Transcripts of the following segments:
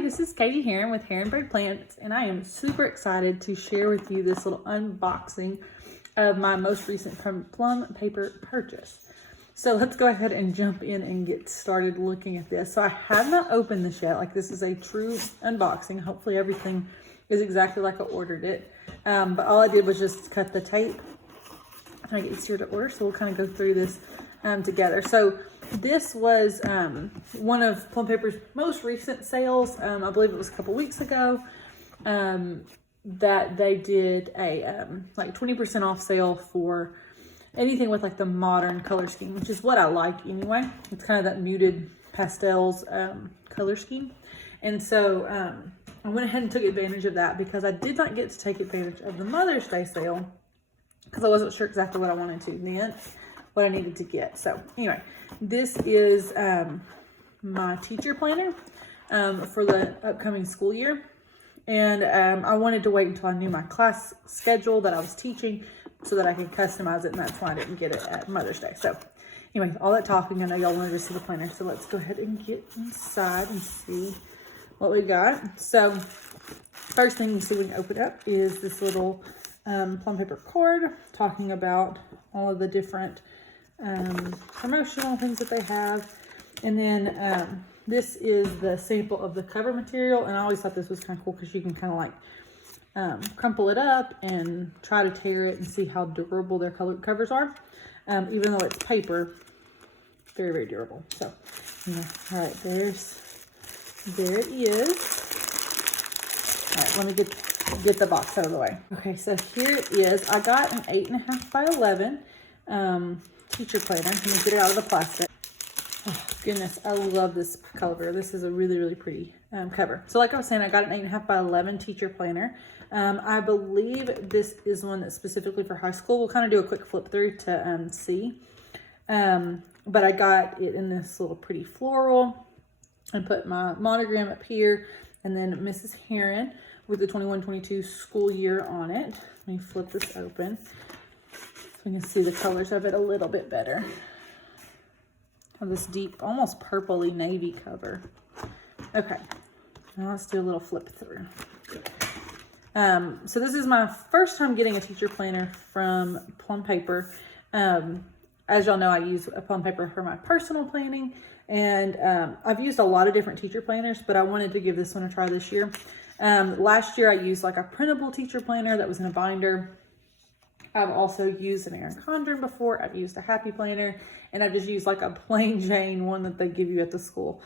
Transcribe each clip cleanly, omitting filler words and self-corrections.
This is Katie Heron with Heron Bird Plants, and I am super excited to share with you this little unboxing of my most recent Plum paper purchase. So let's go ahead and jump in and get started looking at this. So I have not opened this yet. Like, this is a true unboxing. Hopefully everything is exactly like I ordered it. But all I did was just cut the tape to make it easier to order. So we'll kind of go through this together. So this was one of Plum Paper's most recent sales. I believe it was a couple weeks ago that they did a like 20% off sale for anything with like the modern color scheme, which is what I like anyway. It's kind of that muted pastels color scheme. And so I went ahead and took advantage of that because I did not get to take advantage of the Mother's Day sale because I wasn't sure exactly what I wanted to then, what I needed to get. So anyway, this is my teacher planner for the upcoming school year. And I wanted to wait until I knew my class schedule that I was teaching so that I could customize it, and that's why I didn't get it at Mother's Day. So anyway, all that talking, I know y'all wanted to see the planner, so let's go ahead and get inside and see what we got. So first thing you see when you open it up is this little Plum Paper card talking about all of the different promotional things that they have. And then this is the sample of the cover material, and I always thought this was kind of cool because you can kind of like crumple it up and try to tear it and see how durable their covers are. Even though it's paper, very, very durable. So, yeah. All right, there it is. All right, let me get the box out of the way. Okay, so here it is. I got an 8.5 by 11 teacher planner. Let me get it out of the plastic. Oh, goodness, I love this cover. This is a really, really pretty cover. So like I was saying, I got an 8.5 by 11 teacher planner. I believe this is one that's specifically for high school. We'll kind of do a quick flip through to see. But I got it in this little pretty floral and put my monogram up here, and then Mrs. Heron with the 21-22 school year on it. Let me flip this open so we can see the colors of it a little bit better. Of this deep, almost purpley navy cover. Okay, now let's do a little flip through. So this is my first time getting a teacher planner from Plum Paper. As y'all know, I use a Plum Paper for my personal planning, and I've used a lot of different teacher planners, but I wanted to give this one a try this year. Last year I used like a printable teacher planner that was in a binder. I've also used an Erin Condren before. I've used a Happy Planner, and I've just used like a plain Jane one that they give you at the school.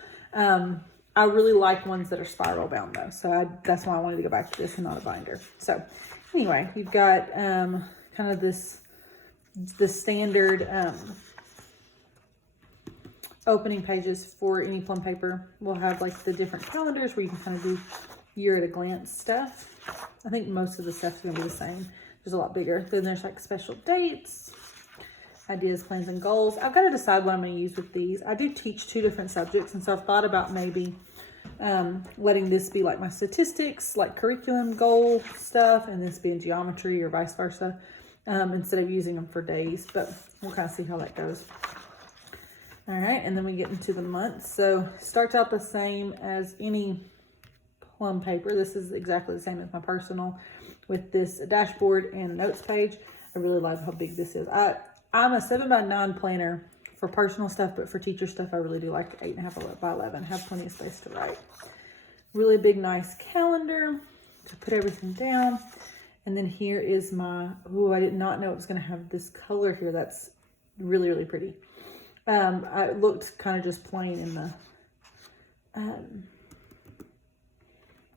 I really like ones that are spiral bound though, so that's why I wanted to go back to this and not a binder. So anyway, you've got kind of the standard opening pages for any Plum Paper. We'll have like the different calendars where you can kind of do year at a glance stuff. I think most of the stuff's gonna be the same. There's a lot bigger. Then there's like special dates, ideas, plans, and goals. I've got to decide what I'm going to use with these. I do teach 2 different subjects, and so I've thought about maybe letting this be like my statistics, like curriculum goal stuff, and this being geometry or vice versa, instead of using them for days. But we'll kind of see how that goes. All right, and then we get into the months. So starts out the same as any Plum Paper. This is exactly the same as my personal, with this dashboard and notes page. I really like how big this is. I'm a 7 by 9 planner for personal stuff, but for teacher stuff, I really do like 8.5 by 11. Have plenty of space to write. Really big, nice calendar to put everything down. And then here is my, I did not know it was going to have this color here. That's really, really pretty. It looked kind of just plain in the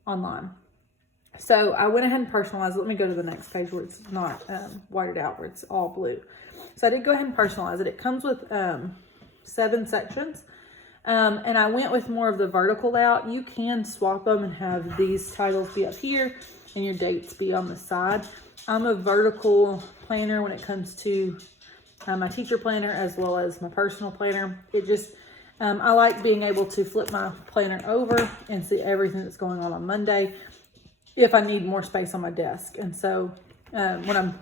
online. So I went ahead and personalized. Let me go to the next page where it's not whited out, where it's all blue. So I did go ahead and personalize it. It comes with 7 sections. And I went with more of the vertical layout. You can swap them and have these titles be up here and your dates be on the side. I'm a vertical planner when it comes to my teacher planner as well as my personal planner. It just, I like being able to flip my planner over and see everything that's going on Monday if I need more space on my desk. And so when I'm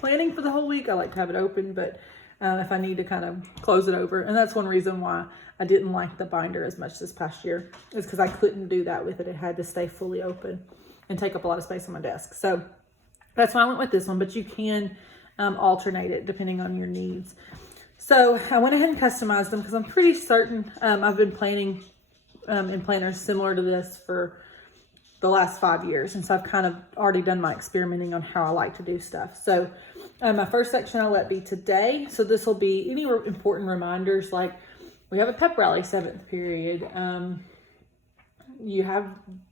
planning for the whole week, I like to have it open, but if I need to kind of close it over. And that's one reason why I didn't like the binder as much this past year, is because I couldn't do that with it. It had to stay fully open and take up a lot of space on my desk. So that's why I went with this one, but you can alternate it depending on your needs. So I went ahead and customized them because I'm pretty certain I've been planning in planners similar to this for the last 5 years. And so I've kind of already done my experimenting on how I like to do stuff. So my first section I'll let be today. So this will be any important reminders, like we have a pep rally 7th period. You have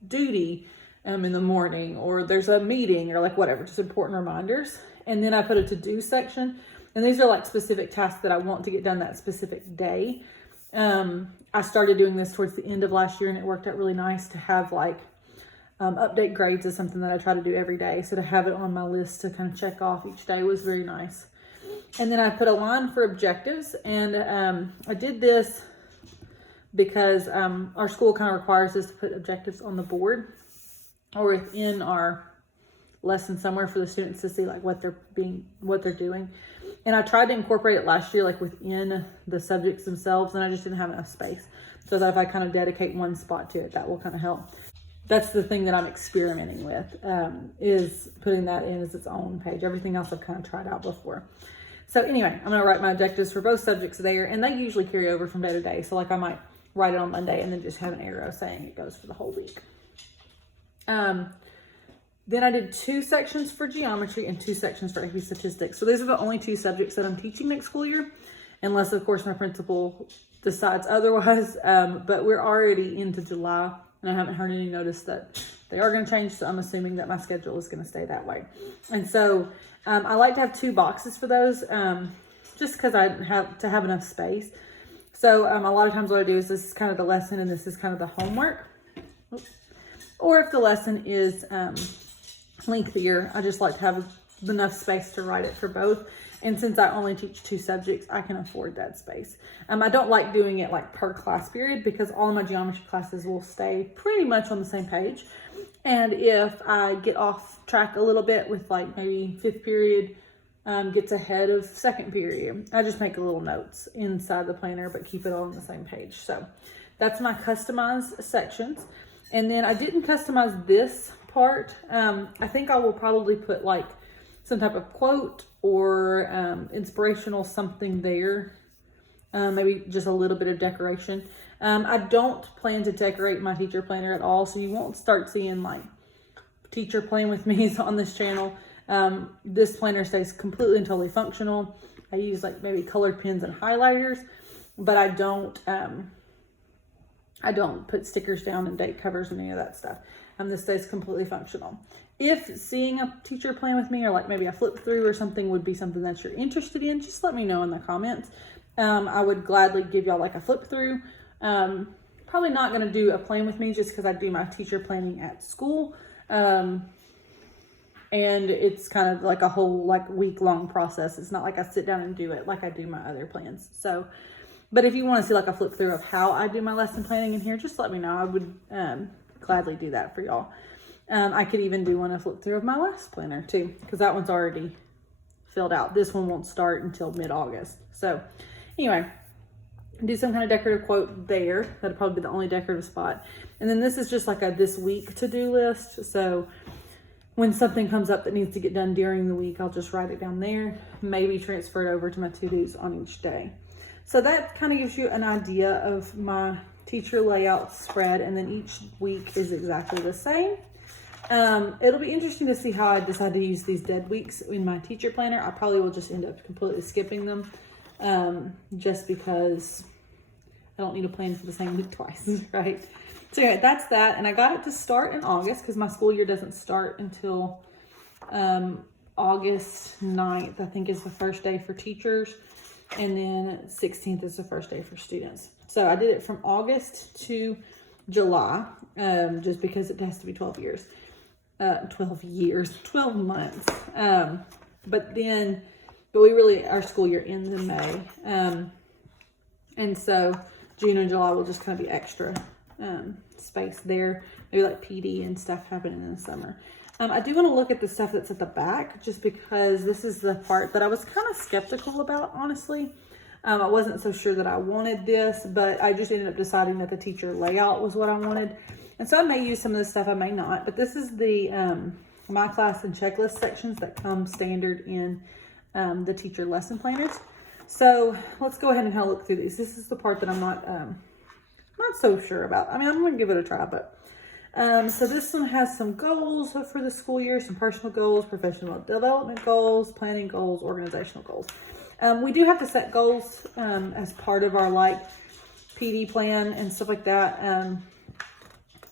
duty in the morning, or there's a meeting, or like whatever, just important reminders. And then I put a to-do section. And these are like specific tasks that I want to get done that specific day. I started doing this towards the end of last year, and it worked out really nice to have like update grades is something that I try to do every day. So to have it on my list to kind of check off each day was very nice. And then I put a line for objectives, and I did this because our school kind of requires us to put objectives on the board or within our lesson somewhere for the students to see like what they're doing. And I tried to incorporate it last year, like within the subjects themselves, and I just didn't have enough space. So that if I kind of dedicate one spot to it, that will kind of help. That's the thing that I'm experimenting with, is putting that in as its own page. Everything else I've kind of tried out before. So anyway, I'm gonna write my objectives for both subjects there, and they usually carry over from day to day. So like I might write it on Monday and then just have an arrow saying it goes for the whole week. Then I did 2 sections for geometry and 2 sections for AP statistics. So these are the only 2 subjects that I'm teaching next school year, unless of course my principal decides otherwise. But we're already into July, and I haven't heard any notice that they are going to change. So I'm assuming that my schedule is going to stay that way. And so I like to have 2 boxes for those, just because I have to have enough space. So a lot of times what I do is this is kind of the lesson and this is kind of the homework. Or if the lesson is lengthier, I just like to have enough space to write it for both. And since I only teach 2 subjects, I can afford that space. I don't like doing it like per class period, because all of my geometry classes will stay pretty much on the same page. And if I get off track a little bit with like maybe 5th period gets ahead of 2nd period, I just make little notes inside the planner, but keep it all on the same page. So that's my customized sections. And then I didn't customize this part. I think I will probably put like some type of quote or inspirational something there. Maybe just a little bit of decoration. I don't plan to decorate my teacher planner at all, so you won't start seeing like teacher playing with me on this channel. This planner stays completely and totally functional. I use like maybe colored pens and highlighters, but I don't put stickers down and date covers and any of that stuff. This stays completely functional. If seeing a teacher playing with me, or like maybe a flip through or something, would be something that you're interested in, just let me know in the comments. I would gladly give y'all like a flip through. Probably not going to do a plan with me just because I do my teacher planning at school. And it's kind of like a whole like week-long process. It's not like I sit down and do it like I do my other plans. So, but if you want to see like a flip through of how I do my lesson planning in here, just let me know. I would gladly do that for y'all. I could even do a flip through of my last planner too, because that one's already filled out. This one won't start until mid-August. So anyway, do some kind of decorative quote there. That'll probably be the only decorative spot. And then this is just like a this week to-do list. So when something comes up that needs to get done during the week, I'll just write it down there, maybe transfer it over to my to-dos on each day. So that kind of gives you an idea of my teacher layout spread, and then each week is exactly the same. It'll be interesting to see how I decide to use these dead weeks in my teacher planner. I probably will just end up completely skipping them, just because I don't need to plan for the same week twice, right? So anyway, that's that. And I got it to start in August because my school year doesn't start until August 9th, I think, is the first day for teachers. And then 16th is the first day for students. So I did it from August to July, just because it has to be 12 months. But we really, our school year ends in May. And so June and July will just kind of be extra space there. Maybe like PD and stuff happening in the summer. I do want to look at the stuff that's at the back, just because this is the part that I was kind of skeptical about, honestly. I wasn't so sure that I wanted this, but I just ended up deciding that the teacher layout was what I wanted. And so I may use some of this stuff, I may not, but this is the my class and checklist sections that come standard in the teacher lesson planners. So let's go ahead and kind of look through these. This is the part that I'm not so sure about. I mean, I'm going to give it a try, but so this one has some goals for the school year, some personal goals, professional development goals, planning goals, organizational goals. We do have to set goals as part of our like PD plan and stuff like that.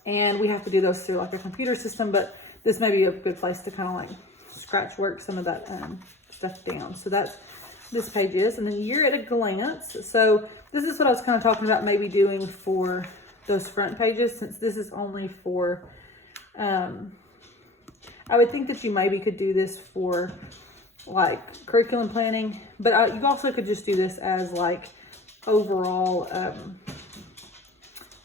And we have to do those through like a computer system, but this may be a good place to kind of like scratch work some of that stuff down. So that's this page is, and then year at a glance. So this is what I was kind of talking about maybe doing for those front pages, since this is only for, I would think that you maybe could do this for like curriculum planning, but you also could just do this as like overall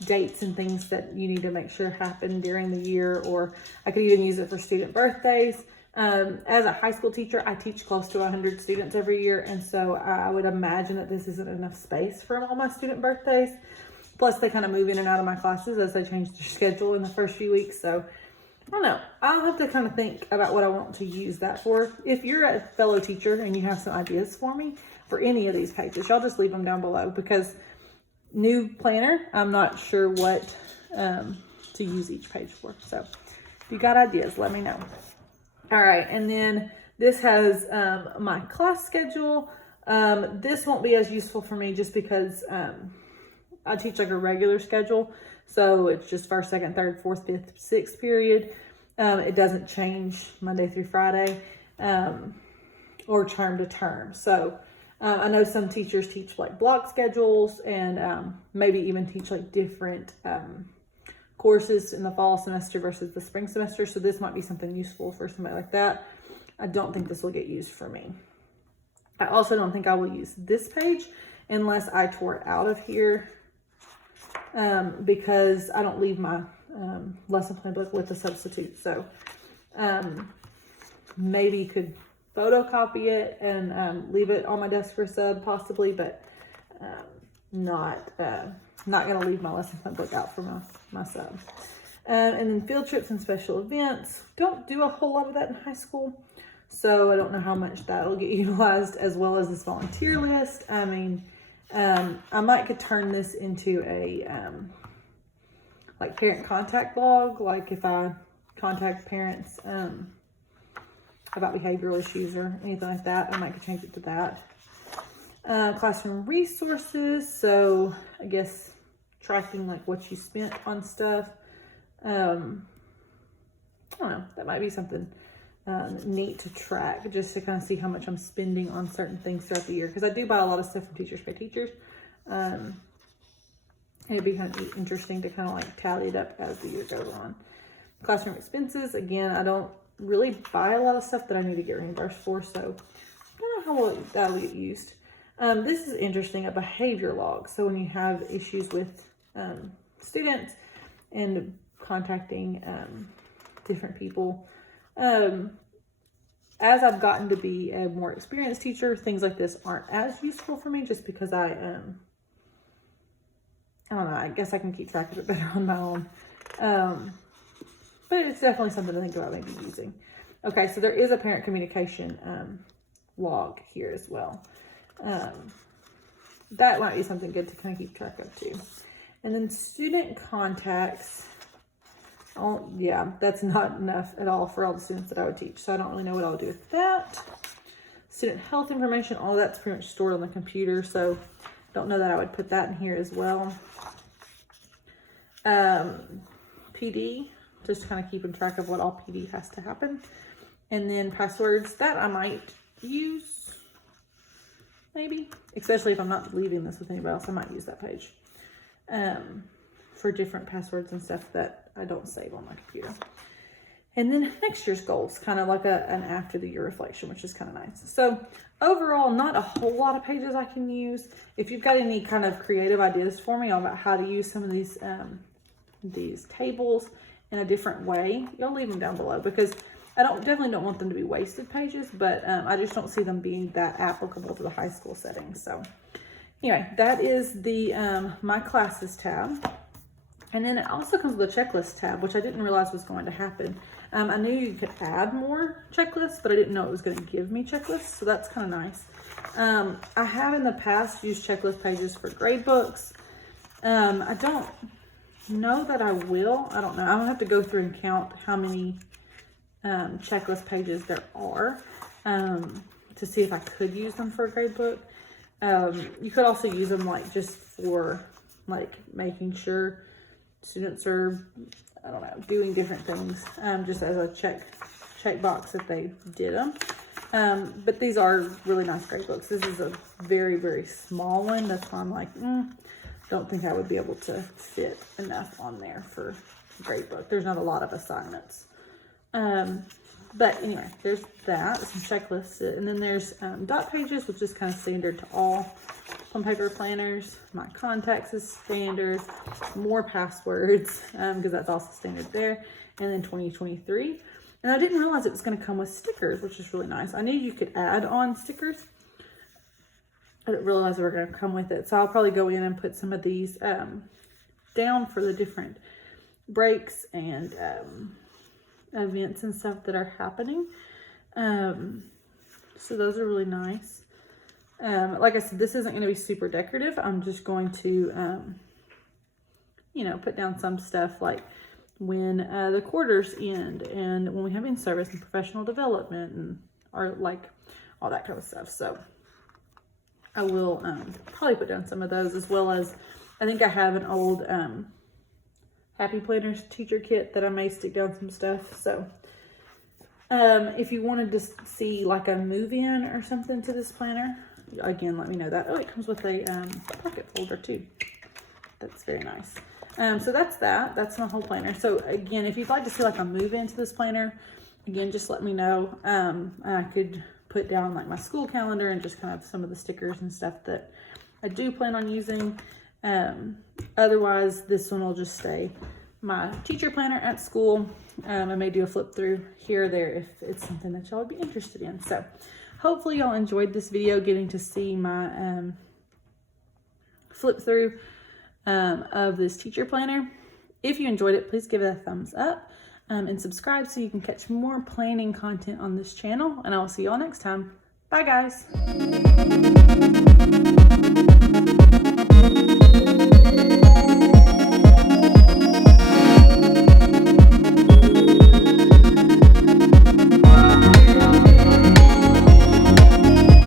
dates and things that you need to make sure happen during the year, or I could even use it for student birthdays. As a high school teacher, I teach close to 100 students every year, and so I would imagine that this isn't enough space for all my student birthdays. Plus, they kind of move in and out of my classes as they change their schedule in the first few weeks. So, I don't know. I'll have to kind of think about what I want to use that for. If you're a fellow teacher and you have some ideas for me for any of these pages, y'all just leave them down below, because new planner, I'm not sure what to use each page for. So, if you got ideas, let me know. All right, and then this has my class schedule. This won't be as useful for me just because I teach like a regular schedule. So it's just first, second, third, fourth, fifth, sixth period. It doesn't change Monday through Friday or term to term. So I know some teachers teach like block schedules and maybe even teach like different courses in the fall semester versus the spring semester. So this might be something useful for somebody like that. I don't think this will get used for me. I also don't think I will use this page unless I tore it out of here, because I don't leave my lesson plan book with a substitute. So maybe you could photocopy it and leave it on my desk for a sub possibly, but not going to leave my lesson plan book out for my sub. And then field trips and special events. Don't do a whole lot of that in high school, so I don't know how much that'll get utilized, as well as this volunteer list. I mean, I might could turn this into a like parent contact log, like if I contact parents about behavioral issues or anything like that, I might could change it to that. Classroom resources, so I guess tracking like what you spent on stuff. I don't know, that might be something neat to track, just to kind of see how much I'm spending on certain things throughout the year, because I do buy a lot of stuff from Teachers Pay Teachers. And it'd be kind of interesting to kind of like tally it up as the year goes on. Classroom expenses, again, I don't really buy a lot of stuff that I need to get reimbursed for, so I don't know how well that will get used. This is interesting, a behavior log. So when you have issues with students and contacting different people, as I've gotten to be a more experienced teacher, things like this aren't as useful for me, just because I don't know, I guess I can keep track of it better on my own. But it's definitely something to think about maybe using. Okay, so there is a parent communication log here as well. That might be something good to kind of keep track of too. And then student contacts. Oh, yeah, that's not enough at all for all the students that I would teach. So I don't really know what I'll do with that. Student health information, all that's pretty much stored on the computer. So don't know that I would put that in here as well. PD, just kind of keeping track of what all PD has to happen. And then passwords, that I might use, maybe. Especially if I'm not leaving this with anybody else, I might use that page. For different passwords and stuff that I don't save on my computer. And then next year's goals, kind of like an after the year reflection, which is kind of nice. So overall, not a whole lot of pages I can use. If you've got any kind of creative ideas for me about how to use some of these tables in a different way, you'll leave them down below, because I definitely don't want them to be wasted pages, but I just don't see them being that applicable to the high school setting. So anyway, that is the My Classes tab. And then it also comes with a checklist tab, which I didn't realize was going to happen. I knew you could add more checklists, but I didn't know it was going to give me checklists. So that's kind of nice. I have in the past used checklist pages for grade books. I don't know that I will. I don't know. I'm gonna have to go through and count how many checklist pages there are to see if I could use them for a grade book. You could also use them like just for like making sure students are, I don't know, doing different things, just as a check box that they did them. But these are really nice grade books. This is a very, very small one. That's why I'm like, don't think I would be able to fit enough on there for a grade book. There's not a lot of assignments. But anyway, there's that, some checklists. And then there's dot pages, which is kind of standard to all Plum paper planners. My contacts is standard. More passwords, because that's also standard there. And then 2023. And I didn't realize it was going to come with stickers, which is really nice. I knew you could add on stickers. I didn't realize they were going to come with it. So I'll probably go in and put some of these down for the different breaks and events and stuff that are happening. So those are really nice. Like I said, this isn't going to be super decorative. I'm just going to, you know, put down some stuff like when the quarters end and when we have in-service and professional development and or like all that kind of stuff. So I will probably put down some of those, as well as I think I have an old Happy Planners teacher kit that I may stick down some stuff. So if you wanted to see like a move-in or something to this planner, again, let me know that. Oh, it comes with a pocket folder too. That's very nice. So that's my whole planner. So again, if you'd like to see like a move-in to this planner, again, just let me know. I could put down like my school calendar and just kind of some of the stickers and stuff that I do plan on using. Otherwise, this one will just stay my teacher planner at school. I may do a flip through here or there if it's something that y'all would be interested in. So hopefully y'all enjoyed this video, getting to see my flip through of this teacher planner. If you enjoyed it, please give it a thumbs up and subscribe so you can catch more planning content on this channel. And I will see y'all next time. Bye, guys.